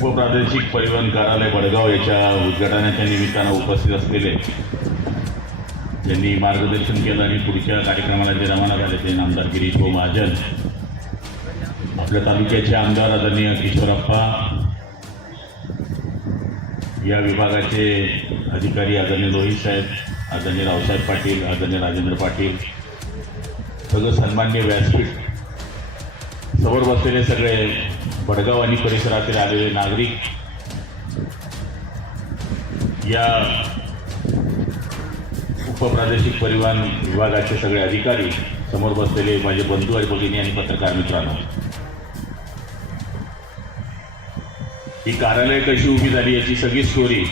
उपप्रादेशिक परिवहन कार्यालय वडगाव याच्या उद्घाटनाच्या निमित्तानं उपस्थित असलेले ज्यांनी मार्गदर्शन केलं आणि पुढच्या कार्यक्रमाला जे रवाना झाले ते आमदार गिरीश भाऊ महाजन आपल्या तालुक्याचे आमदार आदरणीय किशोरप्पा या विभागाचे अधिकारी आदरणीय रोहित साहेब आदरणीय रावसाहेब पाटील आदरणीय राजेंद्र पाटील सगळं सन्मान्य व्यासपीठ समोर बसलेले सगळे वडगाव आणि परिसरातील आलेले नागरिक या उपप्रादेशिक परिवहन विभागाचे सगळे अधिकारी समोर बसलेले माझे बंधू आणि भगिनी आणि पत्रकार मित्रांनो. ही कार्यालय कशी उभी झाली याची सगळी स्टोरी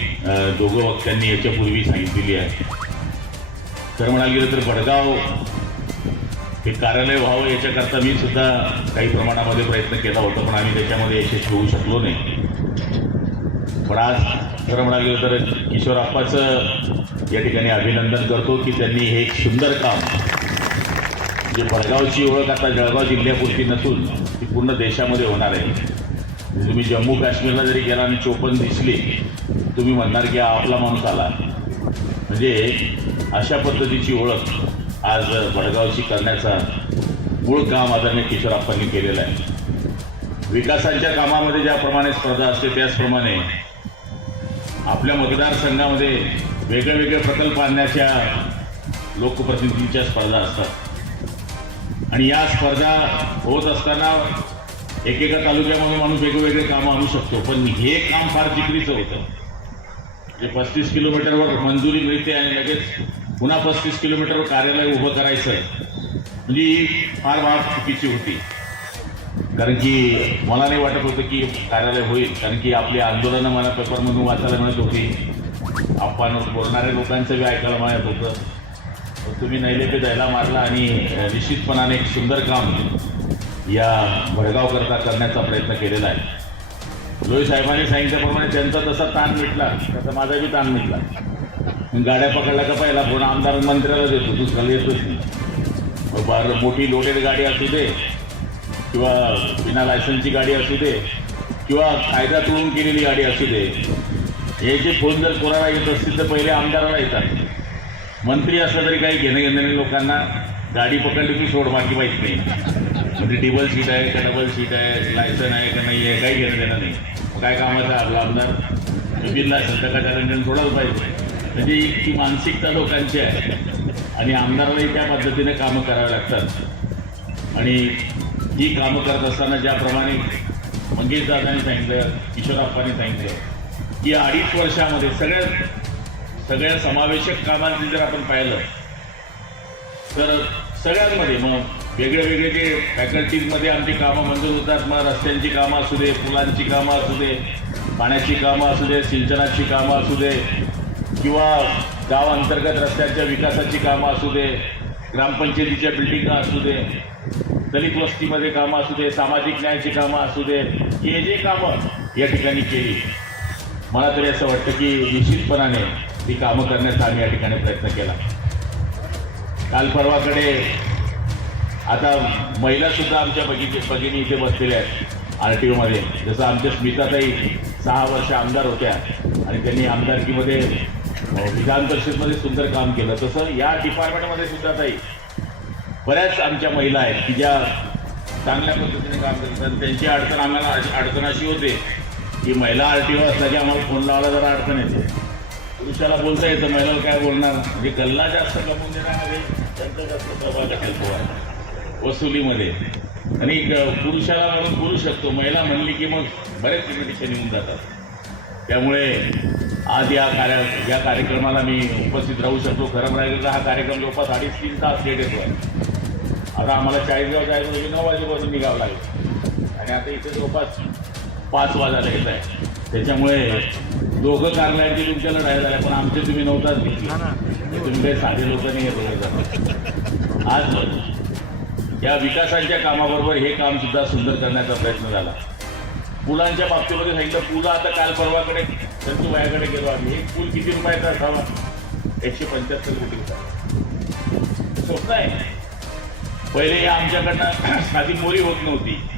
दोघं वक्त्यांनी याच्यापूर्वी सांगितलेली आहे. तर म्हणाल गेलं तर वडगाव हे कार्यालय व्हावं याच्याकरता मी सुद्धा काही प्रमाणामध्ये प्रयत्न केला होता पण आम्ही त्याच्यामध्ये यशस्वी होऊ शकलो नाही. पण आज खरं म्हणाले तर तर किशोरप्पाचं या ठिकाणी अभिनंदन करतो की त्यांनी हे एक सुंदर काम जे भडगावची ओळख आता जळगाव जिल्ह्यापुरती नसून ती पूर्ण देशामध्ये होणार आहे. तुम्ही जम्मू काश्मीरला जरी गेला आणि चोपन दिसली तुम्ही म्हणणार की हा आपला माणूस आला. म्हणजे अशा पद्धतीची ओळख आज भडगावशी करण्याचा मूळ काम आदरणीय किशोराप्पांनी केलेलं आहे. विकासाच्या कामामध्ये ज्याप्रमाणे स्पर्धा असते त्याचप्रमाणे आपल्या मतदारसंघामध्ये वेगळे वेगळे प्रकल्प आणण्याच्या लोकप्रतिनिधींच्या स्पर्धा असतात. आणि या स्पर्धा होत असताना एकेका तालुक्यामध्ये माणूस वेगवेगळे कामं आणू शकतो पण हे काम फार जिकरीचं होतं. जे पस्तीस किलोमीटरवर मंजुरी मिळते आणि लगेच पुन्हा पस्तीस किलोमीटरवर कार्यालय उभं करायचं म्हणजे ही फार भाग चुकीची होती. कारण की मला नाही वाटत होतं की कार्यालय होईल. कारण की आपली आंदोलनं मला पेपरमधून वाचायला मिळत होती. आपण बोलणाऱ्या लोकांचं बी ऐकायला मिळत होतं. तुम्ही नैलेपे द्यायला मारला आणि निश्चितपणाने एक सुंदर काम या भडगावकरता करण्याचा प्रयत्न केलेला आहे. लोही साहेबांनी सांगितल्याप्रमाणे त्यांचा तसा ताण मिटला. तसा माझा बी ताण मिटला. गाड्या पकडल्या का पहिला फोन आमदार मंत्र्याला देतो दुसऱ्याला खाली येतोच नाही. मग बार मोठी लोडेड गाडी असू दे किंवा बिना लायसन्सची गाडी असू दे किंवा कायदा तोडून केलेली गाडी असू दे याचे फोन जर कोणाला येत असतील तर पहिले आमदाराला येतात. मंत्री असलं तरी काही घेणं घेणं नाही लोकांना. गाडी पकडली की सोड बाकी माहीत नाही. म्हणजे टेबल सीट आहे का डबल सीट आहे लायसन आहे का नाही आहे काही घेणं देणं नाही. काय कामाचं आहे आपला आमदार बिल लायसन तर सोडायला पाहिजे. म्हणजे ती मानसिकता लोकांची आहे आणि आमदारालाही त्या पद्धतीने कामं करावी लागतात. आणि ही कामं करत असताना ज्याप्रमाणे मंगेश दादांनी सांगितलं किशोरप्पांनी सांगितलं की अडीच वर्षामध्ये सगळ्या सगळ्या समावेशक कामांचे जर आपण पाहिलं तर सगळ्यांमध्ये मग वेगळे वेगळे जे फॅकल्टीजमध्ये आमची कामं मंजूर होतात. मग रस्त्यांची कामं असू दे पुलांची कामं असू दे पाण्याची कामं असू दे सिंचनाची कामं असू दे किंवा गाव अंतर्गत रस्त्यांच्या विकासाची कामं असू दे ग्रामपंचायतीच्या बिल्डिंगा असू दे दलित वस्तीमध्ये कामं असू दे सामाजिक न्यायाची कामं असू दे हे जे कामं या ठिकाणी केली मला तरी असं वाटतं की निश्चितपणाने ती कामं करण्याचा आम्ही या ठिकाणी प्रयत्न केला. काल परवाकडे आता महिलासुद्धा आमच्या बघितली भगिनी इथे बसलेल्या आहेत आर टी ओमध्ये जसं आमच्या स्मिताताई सहा वर्ष आमदार होत्या आणि त्यांनी आमदारकीमध्ये विधान परिषदमध्ये सुंदर काम केलं. तसं या डिपार्टमेंटमध्ये सुद्धा ताई बऱ्याच आमच्या महिला आहेत की ज्या चांगल्या पद्धतीने काम करतात. आणि त्यांची अडचण आम्हाला अडचण अशी होते की महिला आर टी ओ असला की आम्हाला फोन लावायला जरा अडचण येते. पुरुषाला बोलता येतं महिलाला काय बोलणार? म्हणजे गल्ला जास्त कमवून देण्यामध्ये त्यांचा जास्त सहभाग असेल वसुलीमध्ये. आणि पुरुषाला म्हणून बोलू शकतो महिला म्हणली की मग बरेच लिमिटेशन येऊन जातात. त्यामुळे आज या कार्य या कार्यक्रमाला मी उपस्थित राहू शकतो. खरं राहिलं तर हा कार्यक्रम जवळपास अडीच तीन तास लेट येतो आहे आता आम्हाला चाळीसगाव जायचं म्हणजे नऊ वाजेपासून निघावं लागेल. आणि आता इथे जवळपास पाच वाजायला येत आहे. त्याच्यामुळे दोघं कारणांची तुमच्याला लढाई झाल्या पण आमचे तुम्ही नव्हताच घेतली. तुम्ही काही साधे लोक नाही येत आज या विकासांच्या कामाबरोबर हे काम सुद्धा सुंदर करण्याचा प्रयत्न झाला. पुलांच्या बाबतीमध्ये सांगितलं पुलं आता काल परवाकडे त्यांच्या वयाकडे गेलो आम्ही. एक पूल किती रुपयाचा असावा? एकशे पंच्याहत्तर कोटी रुपया. स्वप्न आहे. पहिले या आमच्याकडनं साधी मोरी होत नव्हती.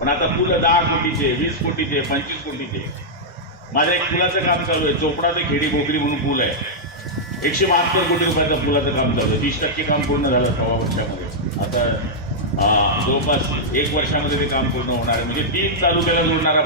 पण आता पुलं दहा कोटीचे वीस कोटीचे पंचवीस कोटीचे. माझ्या एक पुलाचं काम चालू आहे. चोपडा ते खेडी भोकरी म्हणून पूल आहे. एकशे बहात्तर कोटी रुपयाचं पुलाचं काम चालू आहे. तीस टक्के काम पूर्ण झालं सव्वा वर्षामध्ये. आता जवळपास एक वर्षामध्ये ते काम पूर्ण होणार आहे. म्हणजे तीन तालुक्याला जोडणारा